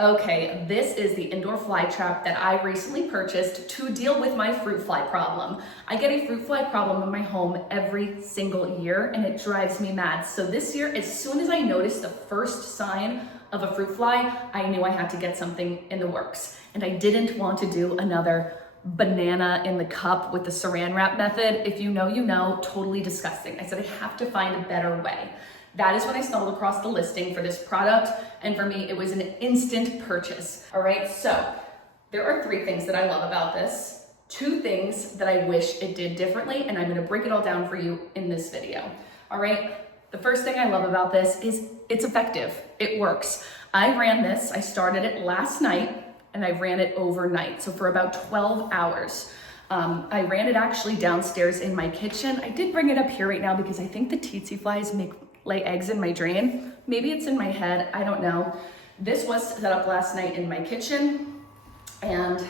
Okay, this is the indoor fly trap that I recently purchased to deal with my fruit fly problem. I get a fruit fly problem in my home every single year and it drives me mad. So this year, as soon as I noticed the first sign of a fruit fly, I knew I had to get something in the works. And I didn't want to do another banana in the cup with the saran wrap method. If you know, you know, totally disgusting. I said I have to find a better way. That is when I stumbled across the listing for this product, and for me, it was an instant purchase. All right, so there are 3 things that I love about this, 2 things that I wish it did differently, and I'm gonna break it all down for you in this video. All right, the first thing I love about this is it's effective, it works. I ran this, I started it last night, and I ran it overnight, so for about 12 hours. I ran it actually downstairs in my kitchen. I did bring it up here right now because I think the tsetse flies lay eggs in my drain. Maybe it's in my head, I don't know. This was set up last night in my kitchen and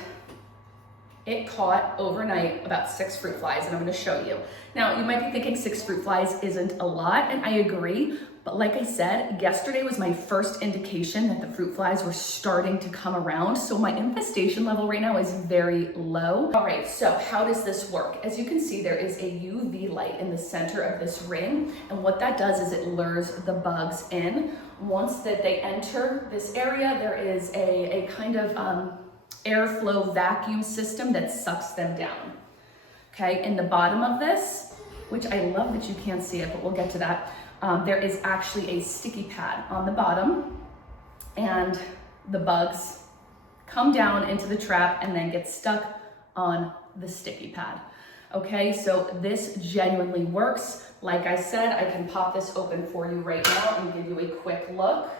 it caught overnight about 6 fruit flies, and I'm gonna show you. Now, you might be thinking 6 fruit flies isn't a lot, and I agree, but like I said, yesterday was my first indication that the fruit flies were starting to come around, so my infestation level right now is very low. All right, so how does this work? As you can see, there is a UV light in the center of this ring, and what that does is it lures the bugs in. Once that they enter this area, there is a kind of airflow vacuum system that sucks them down. Okay, in the bottom of this, which I love that you can't see it, but we'll get to that, there is actually a sticky pad on the bottom, and the bugs come down into the trap and then get stuck on the sticky pad. Okay, so this genuinely works. Like I said, I can pop this open for you right now and give you a quick look.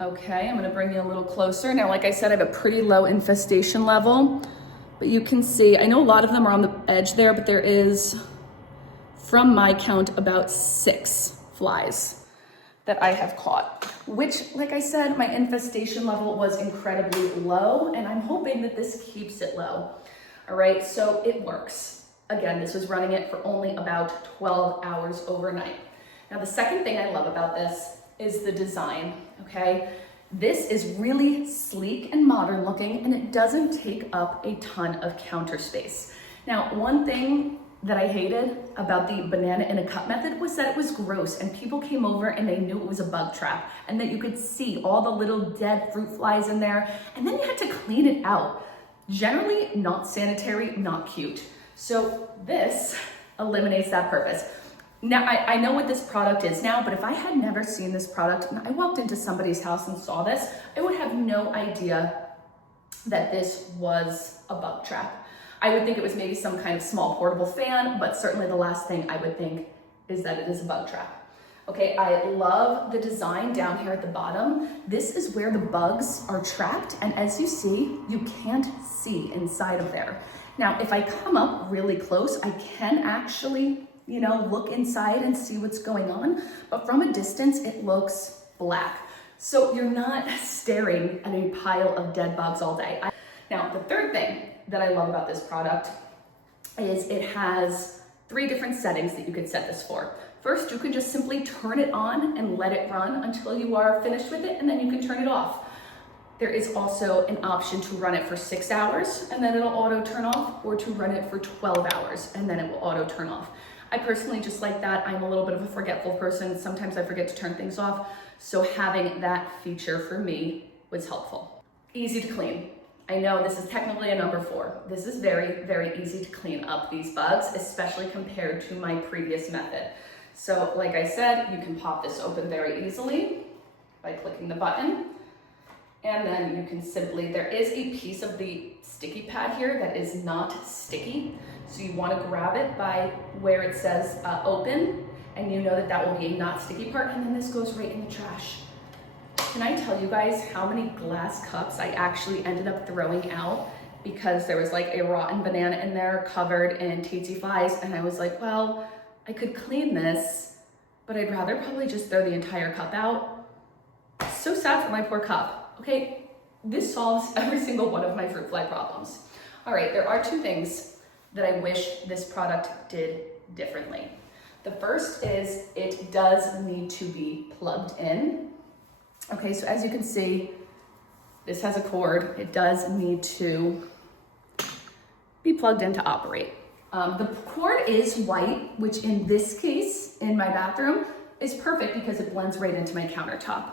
Okay, I'm gonna bring you a little closer. Now, like I said, I have a pretty low infestation level, but you can see, I know a lot of them are on the edge there, but there is, from my count, about 6 flies that I have caught, which, like I said, my infestation level was incredibly low, and I'm hoping that this keeps it low. All right, so it works. Again, this was running it for only about 12 hours overnight. Now, the second thing I love about this is the design, okay? This is really sleek and modern looking, and it doesn't take up a ton of counter space. Now, one thing that I hated about the banana in a cup method was that it was gross, and people came over and they knew it was a bug trap, and that you could see all the little dead fruit flies in there, and then you had to clean it out. Generally not sanitary, not cute. So this eliminates that purpose. Now, I know what this product is now, but if I had never seen this product and I walked into somebody's house and saw this, I would have no idea that this was a bug trap. I would think it was maybe some kind of small portable fan, but certainly the last thing I would think is that it is a bug trap. Okay, I love the design down here at the bottom. This is where the bugs are trapped, and as you see, you can't see inside of there. Now, if I come up really close, I can actually, look inside and see what's going on, but from a distance, it looks black. So you're not staring at a pile of dead bugs all day. Now, the third thing that I love about this product is it has 3 different settings that you could set this for. First, you can just simply turn it on and let it run until you are finished with it, and then you can turn it off. There is also an option to run it for 6 hours and then it'll auto turn off, or to run it for 12 hours and then it will auto turn off. I personally just like that. I'm a little bit of a forgetful person. Sometimes I forget to turn things off. So having that feature for me was helpful. Easy to clean. I know this is technically a number 4. This is very, very easy to clean up these bugs, especially compared to my previous method. So like I said, you can pop this open very easily by clicking the button. And then you can simply, there is a piece of the sticky pad here that is not sticky. So you want to grab it by where it says open, and you know that that will be a not sticky part, and then this goes right in the trash. Can I tell you guys how many glass cups I actually ended up throwing out because there was like a rotten banana in there covered in tsetse flies, and I was like, well, I could clean this, but I'd rather probably just throw the entire cup out. So sad for my poor cup. Okay, this solves every single one of my fruit fly problems. All right, there are 2 things that I wish this product did differently. The first is it does need to be plugged in. Okay, so as you can see, This has a cord. It does need to be plugged in to operate. The cord is white, which in this case, in my bathroom, is perfect because it blends right into my countertop.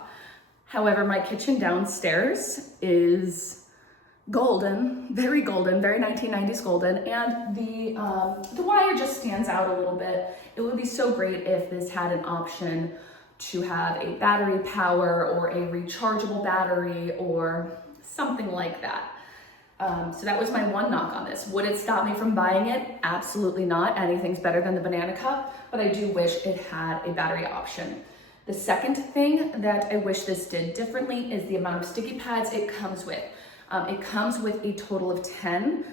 However, my kitchen downstairs is golden, very 1990s golden, and the wire just stands out a little bit. It would be so great if this had an option to have a battery power or a rechargeable battery or something like that. So that was my one knock on this. Would it stop me from buying it? Absolutely not. Anything's better than the banana cup, but I do wish it had a battery option. The second thing that I wish this did differently is the amount of sticky pads it comes with. It comes with a total of 10.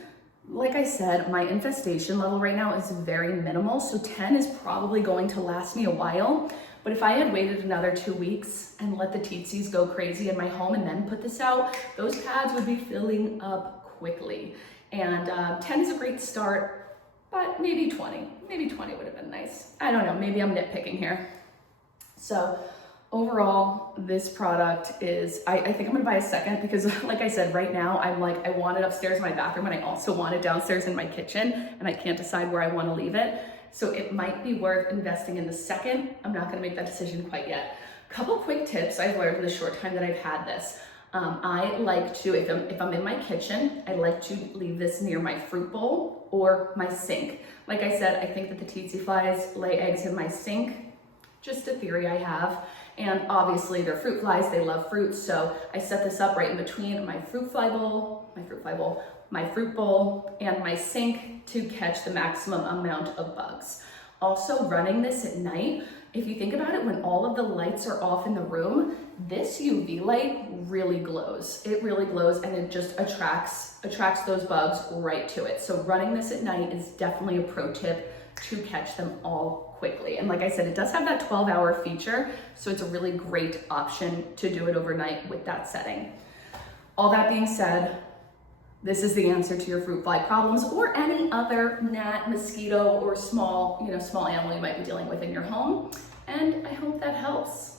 Like I said, my infestation level right now is very minimal, so 10 is probably going to last me a while. But if I had waited another 2 weeks and let the teetsies go crazy in my home and then put this out, those pads would be filling up quickly. And 10 is a great start, but maybe 20. Maybe 20 would have been nice. I don't know, maybe I'm nitpicking here. So overall, this product is, I think I'm gonna buy a second because like I said, right now, I'm like, I want it upstairs in my bathroom and I also want it downstairs in my kitchen and I can't decide where I wanna leave it. So it might be worth investing in the second. I'm not gonna make that decision quite yet. Couple quick tips I've learned in the short time that I've had this. I like to, if I'm in my kitchen, I like to leave this near my fruit bowl or my sink. Like I said, I think that the tsetse flies lay eggs in my sink. Just a theory I have. And obviously they're fruit flies, they love fruit. So I set this up right in between my fruit bowl, and my sink to catch the maximum amount of bugs. Also running this at night, if you think about it, when all of the lights are off in the room, this UV light really glows. It really glows and it just attracts those bugs right to it. So running this at night is definitely a pro tip to catch them all quickly. And like I said, it does have that 12-hour feature, so it's a really great option to do it overnight with that setting. All that being said, this is the answer to your fruit fly problems or any other gnat, mosquito, or small animal you might be dealing with in your home. And I hope that helps.